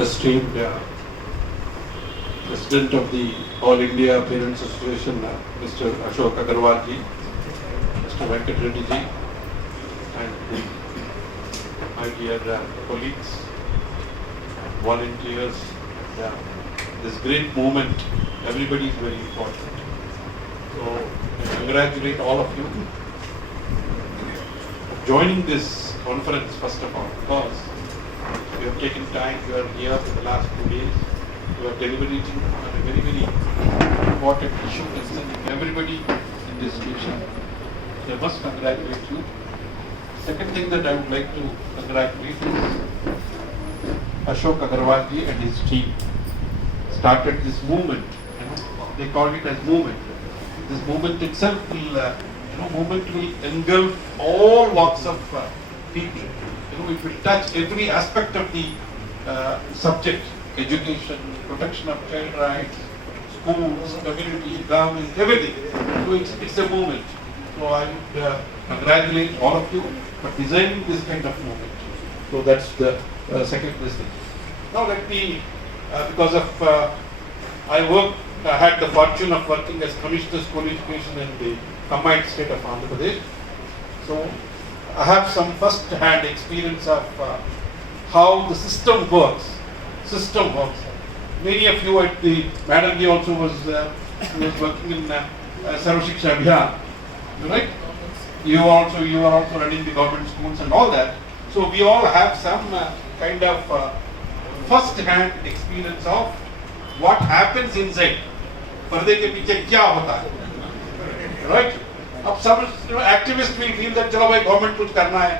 esteemed President of the All India Parents Association, Mr. Ashok Agarwal ji, Mr. Retd ji, and my dear colleagues, volunteers, this great movement, everybody is very important. So I congratulate all of you for joining this conference first of all, because you have taken time, you are here for the last 2 days, you are deliberating on a very, very important issue concerning everybody in this nation. So I must congratulate you. Second thing that I would like to congratulate is Ashok Agarwal ji and his team started this movement. They called it as movement. This movement itself will, movement will engulf all walks of people. It will touch every aspect of the subject: education, protection of child rights, schools, community, government, everything. So it's a movement. So I would congratulate all of you for designing this kind of movement. So that's the second thing. Now let me, because of I had the fortune of working as Commissioner School Education in the combined state of Andhra Pradesh. So I have some first-hand experience of how the system works. Many of you at the Madam ji also was working in Sarva Shiksha Abhiyan, right? You are also running the government schools and all that. So we all have some kind of first-hand experience of what happens inside. पर्दे के पीछे क्या होता है, right? अब सब activists will feel that चलो भाई गवर्नमेंट कुछ करना है,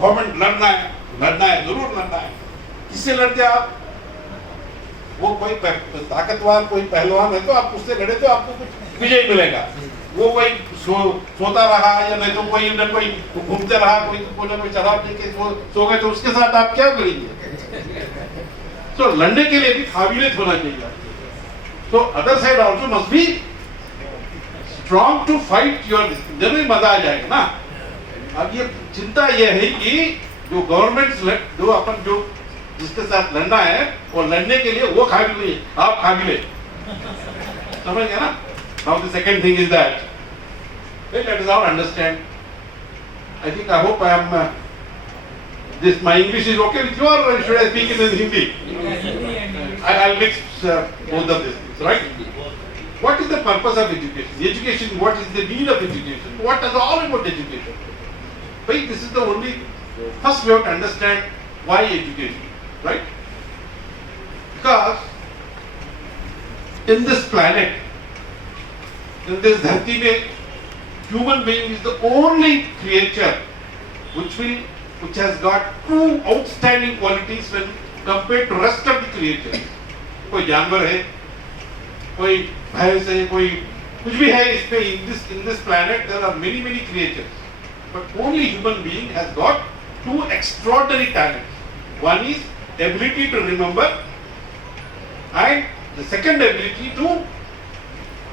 गवर्नमेंट लड़ना है, जरूर लड़ना है. किससे लड़ते आप? वो कोई ताकतवर कोई पहलवान है तो आप उससे लड़े तो आपको कुछ विजय मिलेगा. वो कोई सोता रहा या नहीं तो कोई अंदर कोई घूमते रहा, कोई कोने में शराब लेके सो गए तो उसके साथ आप क्या करेंगे? तो लड़ने के लिए भी काबिलियत होना चाहिए. So other side also must be strong to fight your. जरूर मजा आ जाएगा ना. अब ये चिंता ये है कि जो गवर्नमेंट जो अपन जो जिसके साथ लड़ना है वो लड़ने के लिए वो काबिल नहीं है, आप काबिल है. समझ गया ना? Now the second thing is that let us all understand. I think I hope I am. This my English is okay with you or should I speak it in Hindi? I'll mix both of these things, right? What is the purpose of education? Education, what is the need of education? What is all about education? Right? This is the only, first we have to understand why education, right? Because in this planet, in this dharti mein, human being is the only creature which has got two outstanding qualities when compared to rest of the creatures. कोई जानवर है, कोई भैंस है, कोई कुछ भी है इस पे. In this planet there are many creatures, but only human being has got two extraordinary talents. One is ability to remember, and the second ability to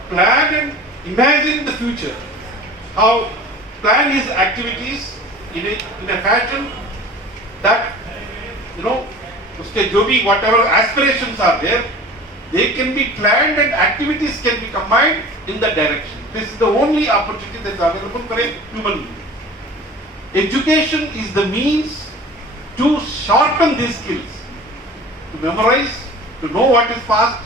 plan and imagine the future. How plan his activities in a fashion that उसके जो भी whatever aspirations are there, they can be planned and activities can be combined in that direction. This is the only opportunity that is available for a human being. Education is the means to sharpen these skills, to memorize, to know what is past,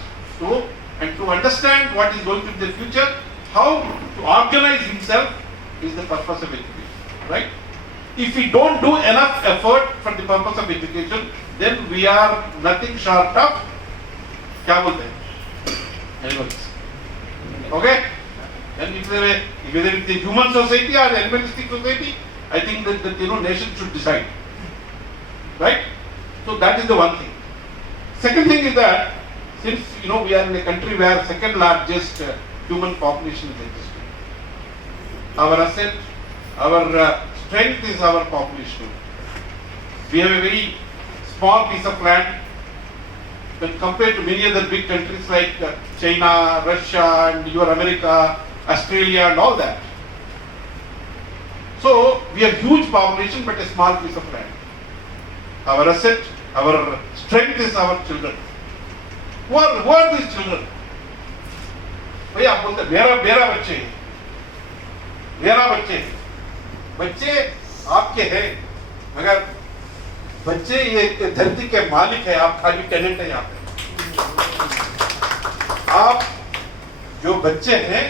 and to understand what is going to be the future. How to organize himself is the purpose of education, right? If we don't do enough effort for the purpose of education, then we are nothing short of क्या बोलते हैं? Animals. Okay? And if whether it's a human society or animalistic society, I think that nation should decide, right? So that is the one thing. Second thing is that since we are in a country where second largest human population is existing, our asset, our strength is our population. We have a very small piece of land when compared to many other big countries like China, Russia, and your America, Australia, and all that. So we have huge population but a small piece of land. Our asset, Our strength is our children. Who are these children? भैया आप बोलते मेरा बच्चे हैं, मेरा बच्चे हैं, बच्चे आपके हैं, मगर बच्चे ये धरती के मालिक है, आप खाली टेनेंट है यहाँ पे। आप जो बच्चे हैं,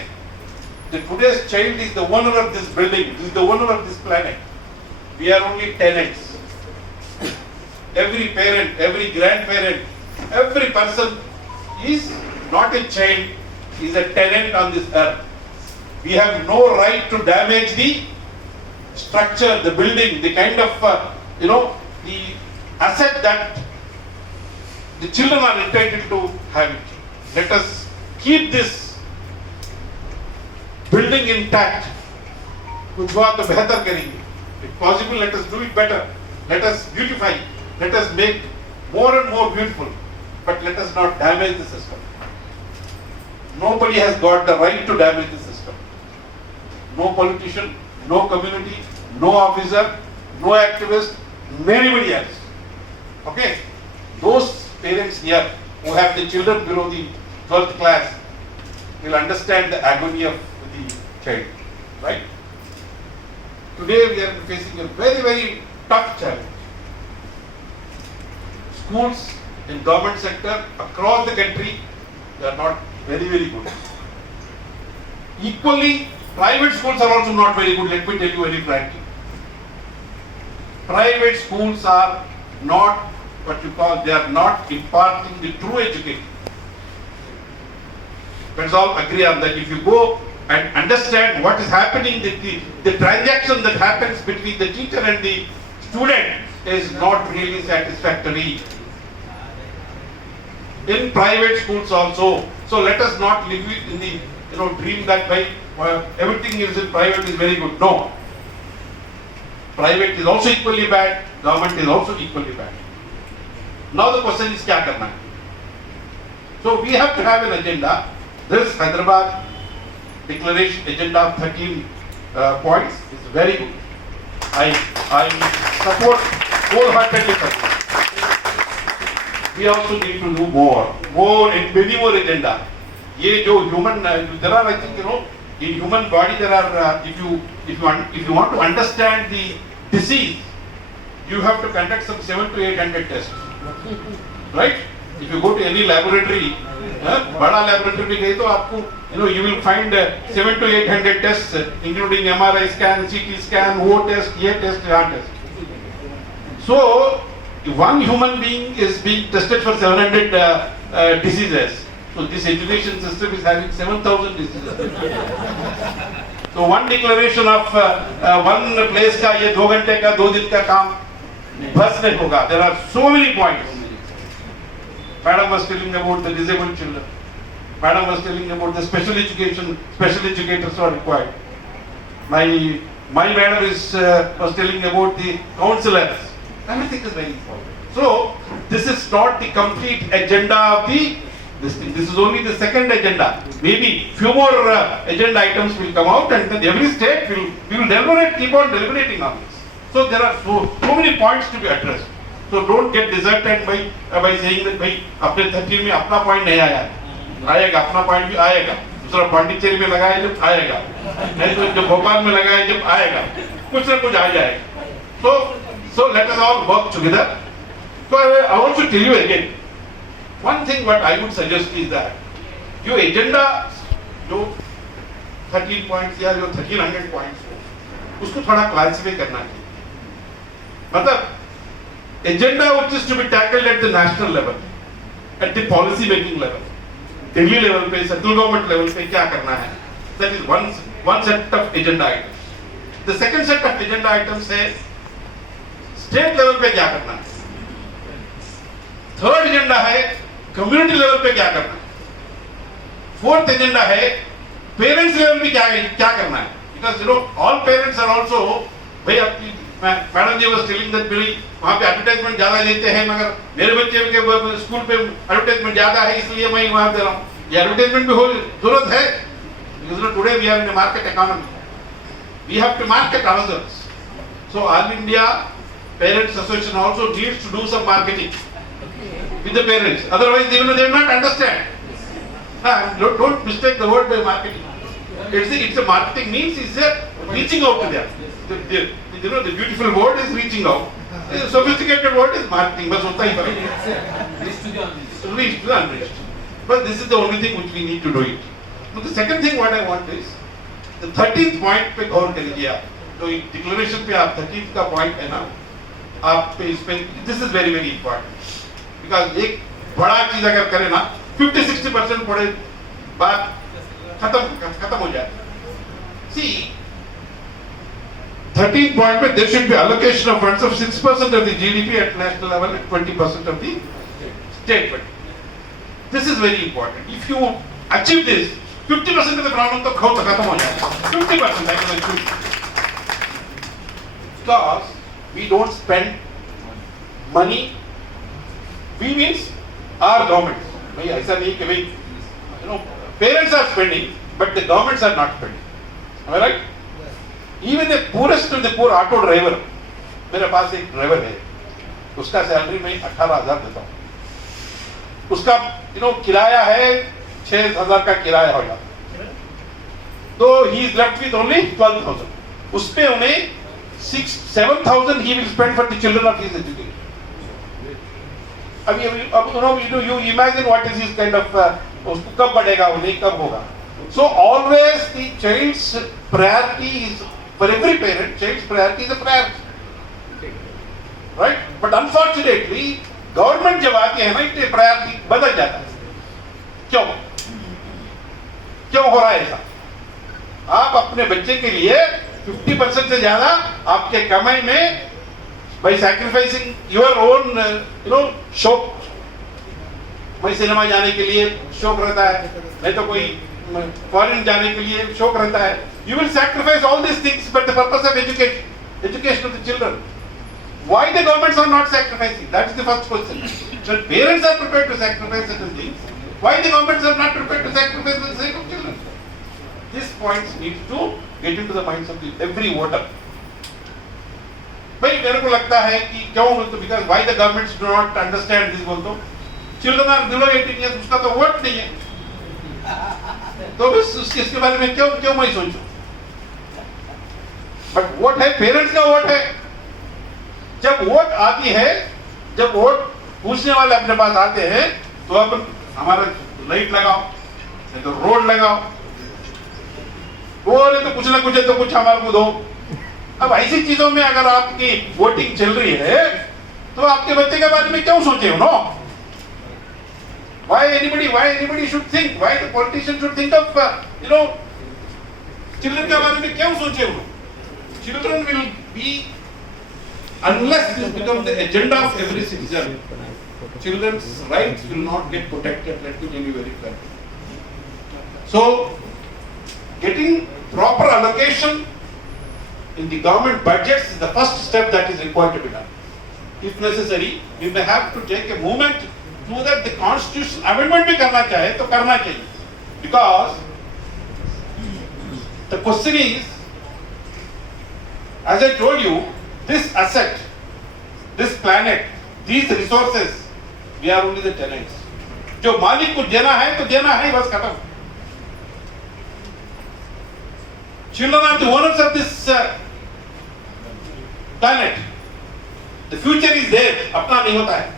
the today's child is the owner of this building, is the owner of this planet. We are only tenants. Every parent, every grandparent, every person is not a child, is a tenant on this earth. We have no right to damage the structure, the building, the kind of, the asset that the children are entitled to have it. Let us keep this building intact. कुछ हुआ तो बेहतर करेंगे. If possible, let us do it better. Let us beautify. Let us make more and more beautiful. But let us not damage the system. Nobody has got the right to damage the system. No politician, no community, no officer, no activist, anybody else. Okay? Those parents here who have the children below the 12th class will understand the agony of the child. Right? Today we are facing a very, very tough challenge. Schools in government sector across the country, they are not very, very good. Equally, private schools are also not very good, let me tell you very frankly. Private schools are not what you call, they are not imparting the true education. Let's all agree on that. If you go and understand what is happening, the transaction that happens between the teacher and the student is not really satisfactory. In private schools also. So let us not live in the dream that by everything is in private is very good. No. Private is also equally bad. Government is also equally bad. Now the question is क्या करना है? So we have to have an agenda. This Hyderabad declaration agenda of 13 points is very good. I support wholeheartedly. We also need to do more and many more agenda. ये जो human, there are, I think, in human body there are, if you want to understand the disease, you have to conduct some 700 to 800 tests, right? If you go to any laboratory, बड़ा laboratory में गए तो आपको, you will find 700 to 800 tests, including MRI scan, CT scan, वो test, ये test, यहाँ test. So one human being is being tested for 700 diseases. So this education system is having 7,000 diseases. So one declaration of one place का ये 2 घंटे का 2 दिन का काम बस नहीं होगा. There are so many points. Madam was telling about the disabled children. Madam was telling about the special educators are required. My madam was telling about the counselors. Everything is very important. So this is not the complete agenda of this thing. This is only the second agenda. Maybe few more agenda items will come out, and then every state we will keep on deliberating on this. So there are so many points to be addressed. So don't get deserted by saying that भाई अपने 13 में अपना point नहीं आएगा, अपना point भी आएगा, दूसरा पांडिचेरी में लगाए जब आएगा, नहीं तो जब भोपाल में लगाए जब आएगा, कुछ ना कुछ आ जाएगा. So let us all work together. So I want to tell you again, one thing what I would suggest is that your agenda, जो 13 points या जो 1300 points हो, उसको थोड़ा classify करना चाहिए. मतलब agenda which is to be tackled at the national level, at the policy making level, Delhi level पे, central government level पे क्या करना है? That is one set of agenda items. The second set of agenda items है state level पे क्या करना है? Third agenda है community level पे क्या करना है? Fourth agenda है parents level पे क्या करना है? Because all parents are also भाई अपनी madam ji was telling that वहाँ पे एडवर्टाइजमेंट ज्यादा देते हैं, मगर मेरे बच्चे के स्कूल पे एडवर्टाइजमेंट ज्यादा है इसलिए मैं वहाँ दे रहा हूँ. ये एडवर्टाइजमेंट भी हो जरूरत है. Because today we are in a market economy. We have to market ourselves. So All India Parents Association also needs to do some marketing with the parents. Otherwise, even they will not understand. Don't mistake the word by marketing. It's a marketing means is reaching out to them. The beautiful word is reaching out. The sophisticated word is marketing. But reach to the unreached. But this is the only thing which we need to do it. But the second thing what I want is the 13th point पे गौर कर लीजिए आप. तो declaration पे आप 13th का point है ना. आप पे इस पे this is very very important. Because एक बड़ा चीज अगर करें ना 50-60% पड़े बात खत्म हो जाए. See, 13th point पे there should be allocation of funds of 6% of the GDP at national level and 20% of the state budget. This is very important. If you achieve this, 50% of the problem तो खत्म हो जाएगा. 50% I can achieve. Because we don't spend money. We means our government. भाई ऐसा नहीं कि भाई parents are spending, but the governments are not spending. Am I right? Even the poorest of the poor auto driver, मेरे पास एक driver है, उसका salary मैं 18,000 देता हूँ. उसका किराया है 6,000 का किराया होगा. तो he is left with only 12,000. उसपे उन्हें 7,000 he will spend for the children of his education. अब you imagine what is his kind of उसको कब बढ़ेगा उन्हें कब होगा. So always the child's priority is for every parent. Child's priority is a priority, right? But unfortunately, government जब आती है ना इसलिए priority बदल जाता है. क्यों हो रहा है ऐसा? आप अपने बच्चे के लिए 50% से ज्यादा आपके कमाई में by sacrificing your own शौक. भाई सिनेमा जाने के लिए शौक रहता है, नहीं तो कोई फॉरेन जाने के लिए शौक रहता है. You will sacrifice all these things for the purpose of education of the children. Why the governments are not sacrificing? That is the first question. So parents are prepared to sacrifice certain things. Why the governments are not prepared to sacrifice for the sake of children? This point needs to get into the minds of every voter. भाई मेरे को लगता है कि क्यों बोलते because why the governments do not understand this बोलते हो. Children are below 18 years, उसका तो वोट नहीं है. तो बस इसके बारे में क्यों मैं सोचूं. बट वोट है, पेरेंट्स का वोट है. जब वोट आती है, जब वोट पूछने वाले अपने पास आते हैं, तो अब हमारा लाइट लगाओ, नहीं तो रोड लगाओ, बोले तो कुछ ना कुछ है तो कुछ हमारे को दो. अब ऐसी चीजों में अगर आपकी वोटिंग चल रही है, तो आपके बच्चे के बारे में क्यों सोचे हो? No. Why anybody should think? Why the politician should think of children के बारे में क्यों सोचे हो? Children will be, unless this becomes the agenda of every citizen, children's rights will not get protected. Let me tell you very clearly. So, getting proper allocation in the government budgets is the first step that is required to be done. If necessary, we may have to take a movement so that the constitutional amendment भी करना चाहे तो करना चाहिए. Because the question is, as I told you, this asset, this planet, these resources, we are only the tenants. जो मालिक को देना है तो देना है, बस खत्म. Children are the owners of this planet. The future is there, अपना नहीं होता है.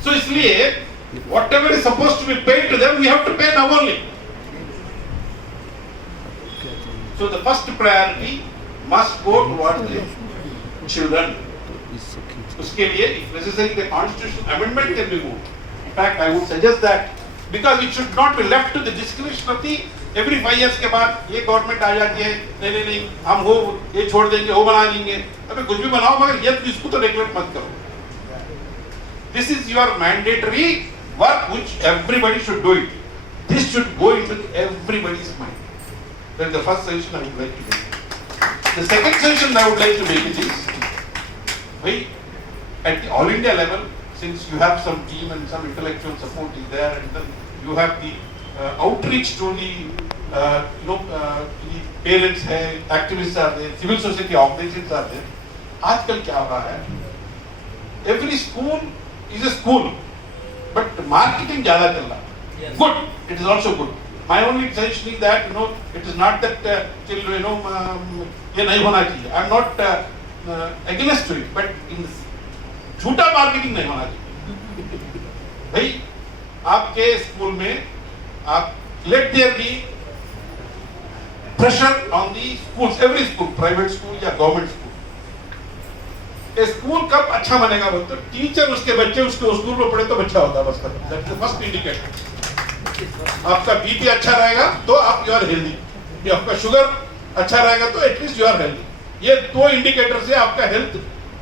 So इसलिए whatever is supposed to be paid to them, we have to pay now only. So the first priority must go towards the children. उसके लिए, if necessary, the constitutional amendment can be moved. In fact, I would suggest that because it should not be left to the discretion of the every 5 years के बाद ये government आ जाती है, नहीं हम वो ये छोड़ देंगे, वो बना लेंगे. अबे कुछ भी बनाओ मगर ये इसको तो रेगुलेट मत करो. This is your mandatory work which everybody should do it. This should go into everybody's mind. That is the first suggestion I would like to make. The second suggestion I would like to make is, at the all India level, since you have some team and some intellectual support is there, and then you have the outreach to the the parents, activists are there, civil society organizations are there. आजकल क्या हो रहा है, every school is a school but marketing ज्यादा चल रहा है. Good, it is also good. My only suggestion is that it is not that children ये नहीं होना चाहिए. I am not against it, but in झूठा मार्केटिंग नहीं होना चाहिए. भाई आपके स्कूल में आप let there be pressure on the schools, every school, private school या government school. स्कूल कब अच्छा बनेगा बोलते टीचर उसके बच्चे उसके स्कूल में पढ़े तो बच्चा होता है बस. That's the first indicator. आपका बीपी अच्छा रहेगा तो आप यू आर हेल्दी, आपका शुगर अच्छा रहेगा तो एटलीस्ट यू आर हेल्दी. ये दो इंडिकेटर से आपका हेल्थ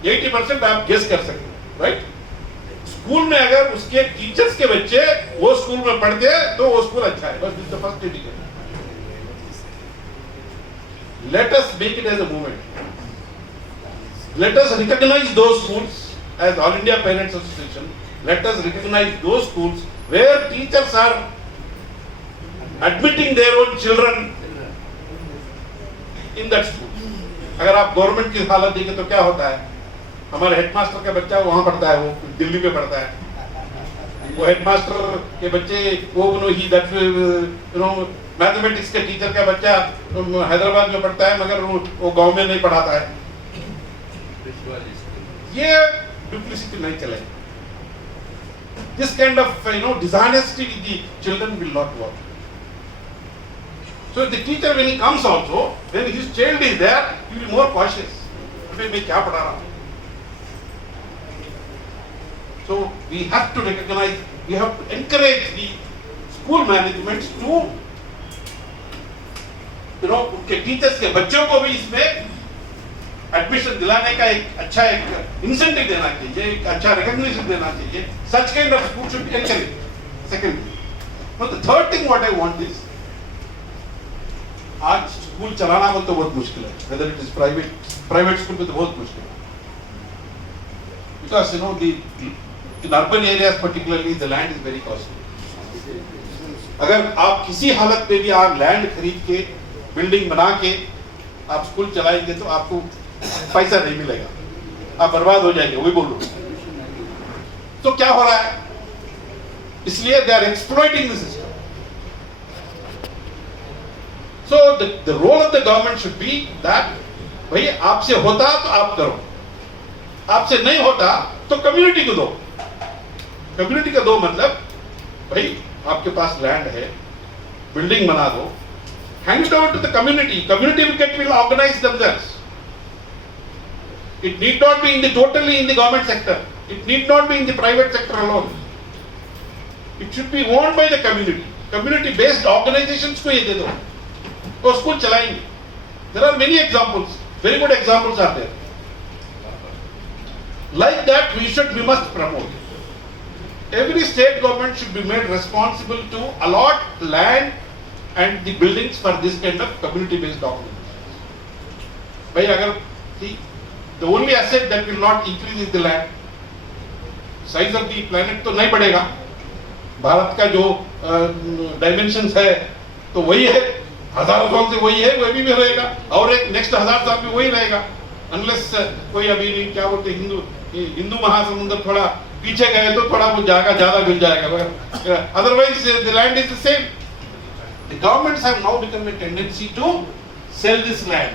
80% आप गेस कर सकते हैं, राइट. स्कूल में अगर उसके टीचर्स के बच्चे वो स्कूल में पढ़ते हैं तो वो स्कूल अच्छा है. बस this the first indicator. Let us make it as a movement. Let us recognize those schools as All India Parents Association. Let us recognize those schools where teachers are admitting their own children in that school. अगर आप government की हालत देखें तो क्या होता है, हमारे हेडमास्टर का बच्चा वहाँ पढ़ता है, वो दिल्ली में पढ़ता है. वो हेडमास्टर के बच्चे वो मैथमेटिक्स के टीचर का बच्चा हैदराबाद में पढ़ता है मगर वो गांव में नहीं पढ़ाता है. ये डुप्लिसिटी नहीं चलेगी. This kind of dishonesty with the children will not work. So the teacher when he comes also, when his child is there, he will be more cautious. मैं क्या पढ़ा रहा हूँ. So we have to recognize, we have to encourage the school management to उनके teachers के बच्चों को भी इसमें एडमिशन दिलाने का एक अच्छा एक इंसेंटिव देना चाहिए, एक अच्छा रिकॉग्निशन देना चाहिए. Such kind of school should be encouraged. Secondly, now the third thing what I want is, आज स्कूल चलाना बोलते बहुत मुश्किल है. Whether it is private school में तो बहुत मुश्किल है. Because in urban areas particularly the land is very costly. अगर आप किसी हालत में भी आप लैंड खरीद के बिल्डिंग बना के आप स्कूल चलाएंगे तो आपको पैसा नहीं मिलेगा, आप बर्बाद हो जाएंगे. वही बोल रहा हूं. तो क्या हो रहा है, इसलिए they are exploiting the system. So the role of the government should be that भाई आपसे होता तो आप करो, आपसे नहीं होता तो कम्युनिटी को दो. कम्युनिटी का दो मतलब भाई आपके पास लैंड है, बिल्डिंग बना दो, hand it over to the community. Community will organize themselves. It need not be totally in the government sector. It need not be in the private sector alone. It should be owned by the community. Community based organizations को ये दे दो, तो उसको चलाएंगे. There are many examples. Very good examples are there. Like that we must promote. Every state government should be made responsible to allot land and the buildings for this kind of community based organizations. भाई अगर the only asset that will not increase is the land. Size of the planet तो नहीं बढ़ेगा. भारत का जो dimensions है तो वही है, हजारों साल से वही है, वही भी रहेगा और एक नेक्स्ट 1000 साल में वही रहेगा. Unless कोई अभी क्या बोलते हिंदू महासमुद्र थोड़ा पीछे गए तो थोड़ा वो जगह ज्यादा मिल जाएगा. Otherwise the land is the same. The governments have now become a tendency to sell this land.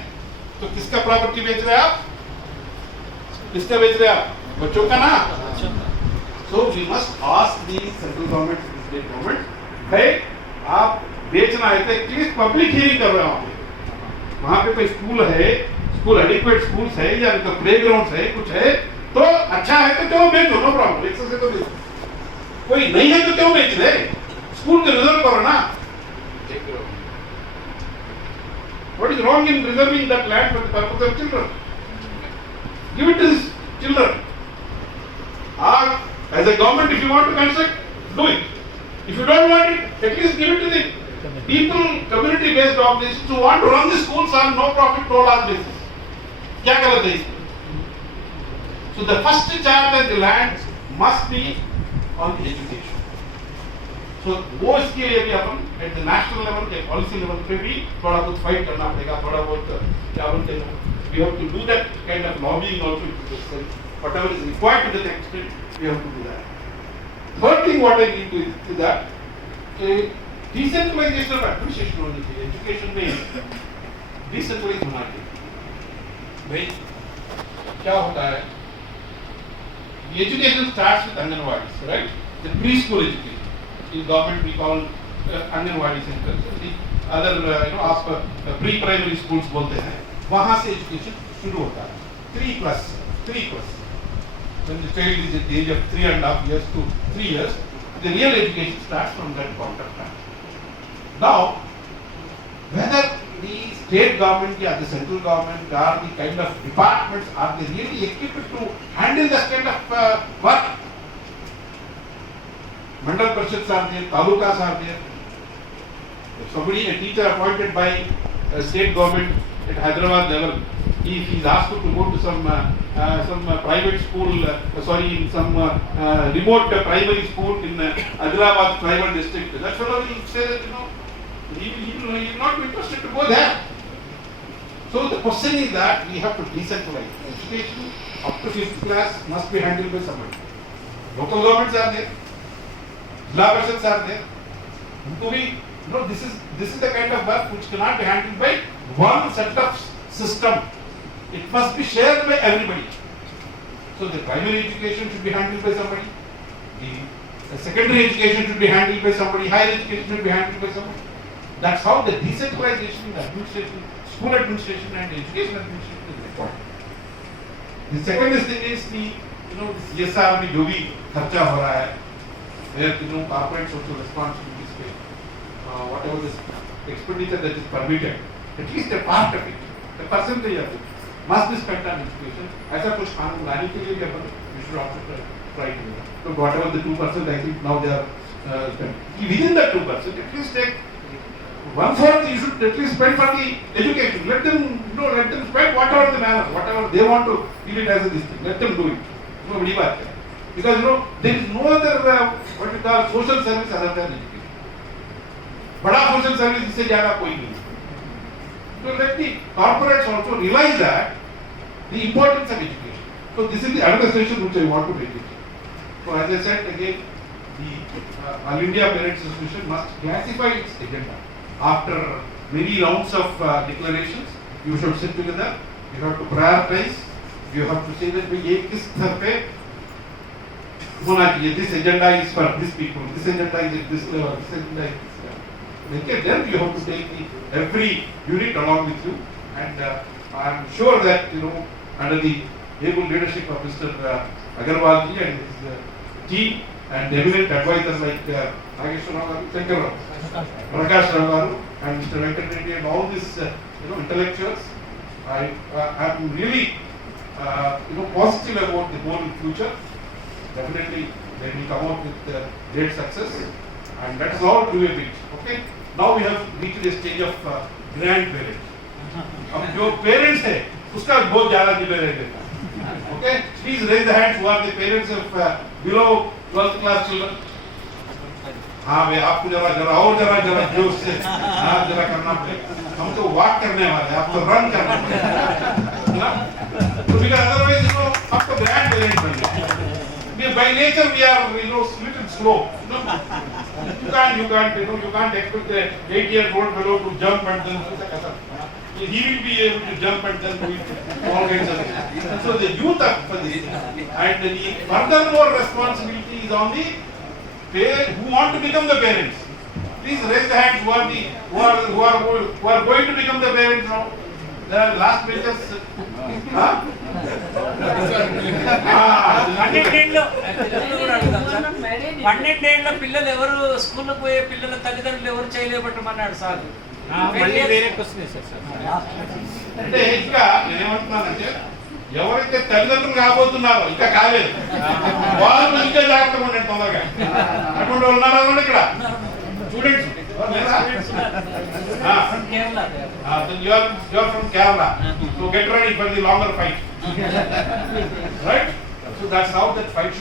तो किसका प्रॉपर्टी बेच रहे हैं आप? किसका बेच रहे हैं आप? बच्चों का ना. So we must ask the central government, state government, भाई आप बेचना है तो एटलीस्ट पब्लिक हियरिंग कर रहे हो. वहाँ पे कोई स्कूल है, स्कूल एडिक्वेट स्कूल्स है या तो प्लेग्राउंड है, कुछ है तो अच्छा है तो क्यों बेचो, नो प्रॉब्लम. एक से तो बेचो. कोई नहीं है तो क्यों बेच रहे? स्कूल को रिजर्व करो ना. What is wrong in reserving that land for the purpose of children? Give it to these children. Or as a government, if you want to construct, do it. If you don't want it, at least give it to the people, community-based organizations who want to run the schools on no profit, no loss basis. क्या गलत है इसमें? So the first charge of the land must be on the education. So वो इसके लिए भी अपन at the national level, के policy level पे भी थोड़ा बहुत fight करना पड़ेगा, थोड़ा बहुत क्या बोलते हैं We have to do that kind of lobbying also to the extent. Whatever is required to that extent, we have to do that. Third thing what I need to that, decentralization of administration only, education में decentralized होना चाहिए. भाई क्या होता है? The education starts with Anganwadis, right? The preschool education. In government we call Anganwadi centers. The other आप pre-primary schools बोलते हैं. वहाँ से education शुरू होता है. 3 plus. When the child is at the age of 3.5 years to 3 years, the real education starts from that point of time. Now, whether the state government or the central government or the kind of departments are they really equipped to handle this kind of work? Mandal Parishads are there, talukas are there. If somebody, a teacher appointed by state government at Hyderabad level, if he is asked to go to some private school, in some remote primary school in Hyderabad tribal district, that fellow will say that he will not be interested to go there. So the question is that we have to decentralize. Education up to 5th class must be handled by somebody. Local governments are there, Jila Parishads are there. This is the kind of work which cannot be handled by one set of system. It must be shared by everybody. So the primary education should be handled by somebody. The secondary education should be handled by somebody. Higher education should be handled by somebody. That's how the decentralization, the administration, school administration and education administration is required. The second thing is the CSR में जो भी खर्चा हो रहा है, where corporate social responsibilities पे whatever this expenditure that is permitted, at least a part of it, the percentage of it must be spent on education. ऐसा कुछ कानून लाने के लिए we should also try to do that. So whatever the 2%, I think now they are spent. Within that 2%, at least take 1/4 you should at least spend for the education. Let them spend whatever the manner, whatever they want to give it as a this thing. Let them do it. बड़ी बात है. Because there is no other what you call social service other than education. बड़ा social service इससे ज़्यादा कोई नहीं. So let the corporates also realize that the importance of education. So this is the another session which I want to make it. So as I said again, the All India Parents Association must classify its agenda. After many rounds of declarations, you should sit together. You have to prioritize. You have to say that ये किस स्तर पे होना चाहिए. This agenda is for these people. This agenda is at this level. This agenda is this level. Okay, then you have to take every unit along with you, and I am sure that under the able leadership of Mr. Agarwal ji and his team and eminent advisors like Prakash Rao and Mr. Retd and all these intellectuals, I am really positive about the whole future. Definitely they will come out with great success, and that is all to a bit. Okay. Now we have reached the stage of grandparents. अब जो parents है, उसका बहुत ज़्यादा जिम्मेदारी देता है. Okay, please raise the hands who are the parents of below 12th class children. हाँ भाई आपको जरा जोश से जरा करना पड़ेगा. हम तो walk करने वाले हैं, आप तो run करना पड़ेगा. तो because otherwise आप तो grandparents बन गए. By nature we are little slow. You can't expect the 8-year-old fellow to jump and then he will be able to jump and then do all kinds of things. So the youth are for this, and the furthermore responsibility is on the parents who want to become the parents. Please raise the hands who are going to become the parents now. The last pages. పన్నెండేళ్ల పిల్లలు ఎవరు స్కూల్కి పోయే పిల్లల తల్లిదండ్రులు ఎవరు చేయలేబట్టమన్నాడు sir. వేరే question sir. అంటే ఇంకా నేనేమంటున్నానంటే ఎవరైతే తల్లిదండ్రులు కాబోతున్నారో ఇంకా కాలేదు వాళ్ళు ఇంకా జాగ్రత్తగా ఉండండి తొందరగా. అటువంటి వాళ్ళు ఉన్నారా ఇక్కడ students? You are from Kerala, so get ready for the longer fight. Right? So that's how that fight should